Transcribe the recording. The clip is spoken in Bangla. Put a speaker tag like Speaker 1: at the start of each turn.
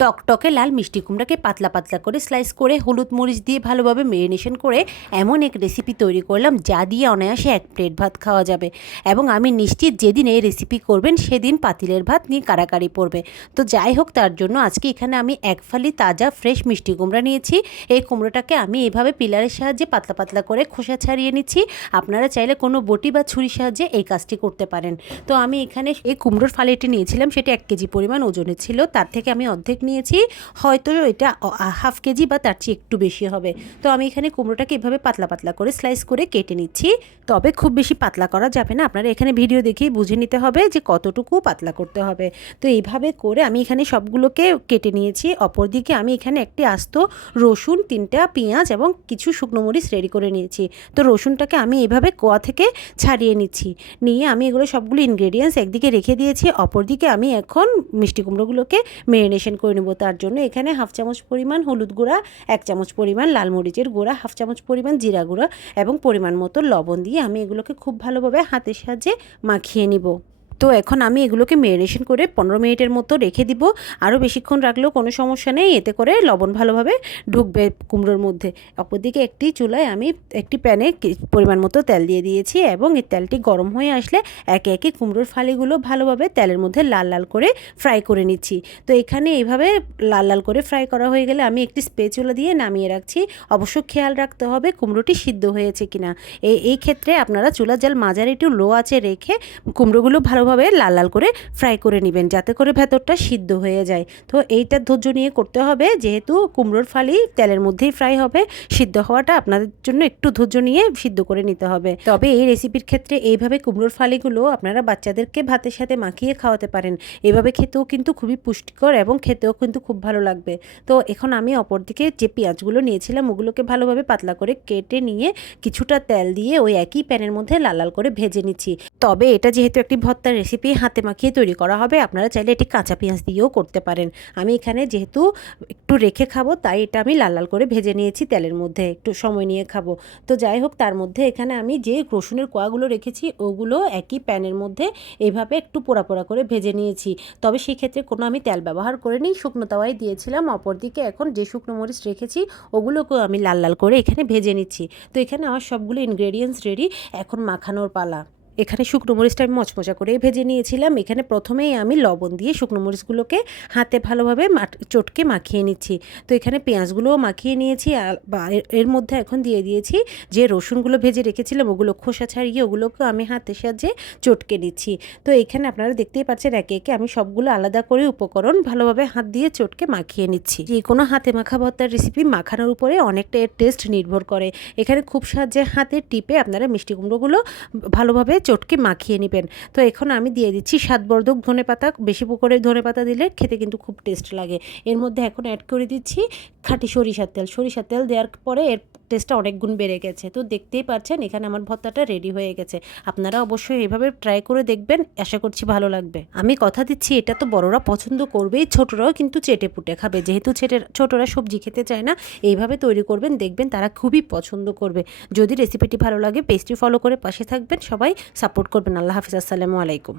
Speaker 1: টকটকে লাল মিষ্টি কুমড়াকে পাতলা পাতলা করে স্লাইস করে হলুদ মরিচ দিয়ে ভালোভাবে মেরিনেশন করে এমন এক রেসিপি তৈরি করলাম যা দিয়ে অনায়াসে এক প্লেট ভাত খাওয়া যাবে। এবং আমি নিশ্চিত যেদিন এই রেসিপি করবেন সেদিন পাতিলের ভাত নিয়ে কারাকারি পড়বে। তো যাই হোক, তার জন্য আজকে এখানে আমি এক ফালি তাজা ফ্রেশ মিষ্টি কুমড়া নিয়েছি। এই কুমড়োটাকে আমি এভাবে পিলারের সাহায্যে পাতলা পাতলা করে খোসা ছাড়িয়ে নিচ্ছি। আপনারা চাইলে কোনো বটি বা ছুরির সাহায্যে এই কাজটি করতে পারেন। তো আমি এখানে এই কুমড়োর ফালিটি নিয়েছিলাম, সেটা এক কেজি পরিমাণ ওজনের ছিল। তার থেকে আমি অর্ধেক নিয়েছি, হয়তো এটা হাফ কেজি বা তার চেয়ে একটু বেশি হবে। তো আমি এখানে কুমড়োটাকে এভাবে পাতলা পাতলা করে স্লাইস করে কেটে নিচ্ছি। তবে খুব বেশি পাতলা করা যাবে না। আপনারা এখানে ভিডিও দেখেই বুঝে নিতে হবে যে কতটুকু পাতলা করতে হবে। তো এইভাবে করে আমি এখানে সবগুলোকে কেটে নিয়েছি। অপরদিকে আমি এখানে একটি আস্ত রসুন, তিনটা পেঁয়াজ এবং কিছু শুকনো মরিচ রেডি করে নিয়েছি। তো রসুনটাকে আমি এভাবে কোয়া থেকে ছাড়িয়ে নিচ্ছি। নিয়ে আমি এগুলো সবগুলো ইনগ্রেডিয়েন্টস একদিকে রেখে দিয়েছি। অপরদিকে আমি এখন মিষ্টি কুমড়োগুলোকে মেরিনেশন করে নেব তার জন্য। এখানে হাফ চামচ পরিমাণ হলুদ গুঁড়া, এক চামচ পরিমাণ লাল মরিচের গুঁড়া, হাফ চামচ পরিমাণ জিরা গুঁড়া এবং পরিমাণ মতো লবণ দিয়ে আমি এগুলোকে খুব ভালোভাবে হাতের সাহায্যে মাখিয়ে নিব। তো এখন আমি এগুলোকে মেরিনেশন করে পনেরো মিনিটের মতো রেখে দিব। আরও বেশিক্ষণ রাখলেও কোনো সমস্যা নেই, এতে করে লবণ ভালোভাবে ঢুকবে কুমড়োর মধ্যে। অপরদিকে একটি চুলায় আমি একটি প্যানে পরিমাণ মতো তেল দিয়ে দিয়েছি এবং এই তেলটি গরম হয়ে আসলে একে একে কুমড়োর ফালিগুলো ভালোভাবে তেলের মধ্যে লাল লাল করে ফ্রাই করে নিচ্ছি। তো এখানে এইভাবে লাল লাল করে ফ্রাই করা হয়ে গেলে আমি একটি স্পে স্পেচুলা দিয়ে নামিয়ে রাখছি। অবশ্য খেয়াল রাখতে হবে কুমড়োটি সিদ্ধ হয়েছে কিনা। এই ক্ষেত্রে আপনারা চুলার জাল মাঝারি একটু লো আছে রেখে কুমড়োগুলো ভালো ভালোভাবে লাল লাল করে ফ্রাই করে নেবেন, যাতে করে ভেতরটা সিদ্ধ হয়ে যায়। তো এইটা ধৈর্য নিয়ে করতে হবে, যেহেতু কুমড়োর ফালি তেলের মধ্যেই ফ্রাই হবে, সিদ্ধ হওয়াটা আপনাদের জন্য একটু ধৈর্য নিয়ে সিদ্ধ করে নিতে হবে। তবে এই রেসিপির ক্ষেত্রে এইভাবে কুমড়োর ফালিগুলো আপনারা বাচ্চাদেরকে ভাতের সাথে মাখিয়ে খাওয়াতে পারেন। এভাবে খেতেও কিন্তু খুবই পুষ্টিকর এবং খেতেও কিন্তু খুব ভালো লাগবে। তো এখন আমি অপরদিকে যে পেঁয়াজগুলো নিয়েছিলাম, ওগুলোকে ভালোভাবে পাতলা করে কেটে নিয়ে কিছুটা তেল দিয়ে ওই একই প্যানের মধ্যে লাল লাল করে ভেজে নিচ্ছি। তবে এটা যেহেতু একটি ভর্তার রেসিপি হাতে মাখিয়ে তৈরি করা হবে। আপনারা চাইলে এটি কাঁচা পেঁয়াজ দিয়েও করতে পারেন। আমি এখানে যেহেতু একটু রেখে খাব, তাই এটা আমি লাল লাল করে ভেজে নিয়েছি তেলের মধ্যে। একটু সময় নিয়ে খাব। তো যাই হোক, তার মধ্যে এখানে আমি যে রসুনের কোয়াগুলো রেখেছি, ওগুলো একই প্যানের মধ্যে এইভাবে একটু পোড়া পোড়া করে ভেজে নিয়েছি। তবে সেই ক্ষেত্রে কোনো আমি তেল ব্যবহার করে নিই শুকনো তাওয়াই দিয়েছিলাম। অপরদিকে এখন যে শুকনো মরিচ রেখেছি, ওগুলোকেও আমি লাল লাল করে এখানে ভেজে নিচ্ছি। তো এখানে আমার সবগুলো ইনগ্রেডিয়েন্টস রেডি এখন মাখানোর পালা। এখানে শুকনো মরিচটা আমি মচমচা করে ভেজে নিয়েছিলাম। এখানে প্রথমেই আমি লবণ দিয়ে শুকনো মরিচগুলোকে হাতে ভালোভাবে চটকে মাখিয়ে নিচ্ছি। তো এখানে পেঁয়াজগুলোও মাখিয়ে নিয়েছি এর মধ্যে এখন দিয়ে দিয়েছি যে রসুনগুলো ভেজে রেখেছিলাম ওগুলো খোসা ছাড়িয়ে ওগুলোকে আমি হাতের সাহায্যে চটকে নিচ্ছি। তো এখানে আপনারা দেখতেই পাচ্ছেন একে একে আমি সবগুলো আলাদা করে উপকরণ ভালোভাবে হাত দিয়ে চটকে মাখিয়ে নিচ্ছি। যে কোনো হাতে মাখা ভর্তার রেসিপি মাখানোর উপরে অনেকটা এর টেস্ট নির্ভর করে। এখানে খুব সাহায্যে হাতে টিপে আপনারা মিষ্টি কুমড়োগুলো ভালোভাবে চটকে মাখিয়ে নেবেন। তো এখন আমি দিয়ে দিচ্ছি স্বাদবর্ধক ধনে পাতা। বেশি করে ধনে পাতা দিলে খেতে কিন্তু খুব টেস্ট লাগে। এর মধ্যে এখন অ্যাড করে দিচ্ছি খাঁটি সরিষার তেল। সরিষার তেল দেওয়ার পরে এর টেস্টটা অনেক গুণ বেড়ে গেছে। তো দেখতেই পাচ্ছেন, এখানে আমার ভর্তাটা রেডি হয়ে গেছে। আপনারা অবশ্যই এভাবে ট্রাই করে দেখবেন, আশা করছি ভালো লাগবে। আমি কথা দিচ্ছি, এটা তো বড়রা পছন্দ করবেই, ছোটরাও কিন্তু চেটে পুটে খাবে। যেহেতু ছেটে, ছোটরা সবজি খেতে চায় না, এইভাবে তৈরি করবেন, দেখবেন তারা খুবই পছন্দ করবে। যদি রেসিপিটি ভালো লাগে পেস্ট্রি ফলো করে পাশে থাকবেন। সবাই সাপোর্ট করবেন। আল্লাহ হাফিজ, আসসালামু আলাইকুম।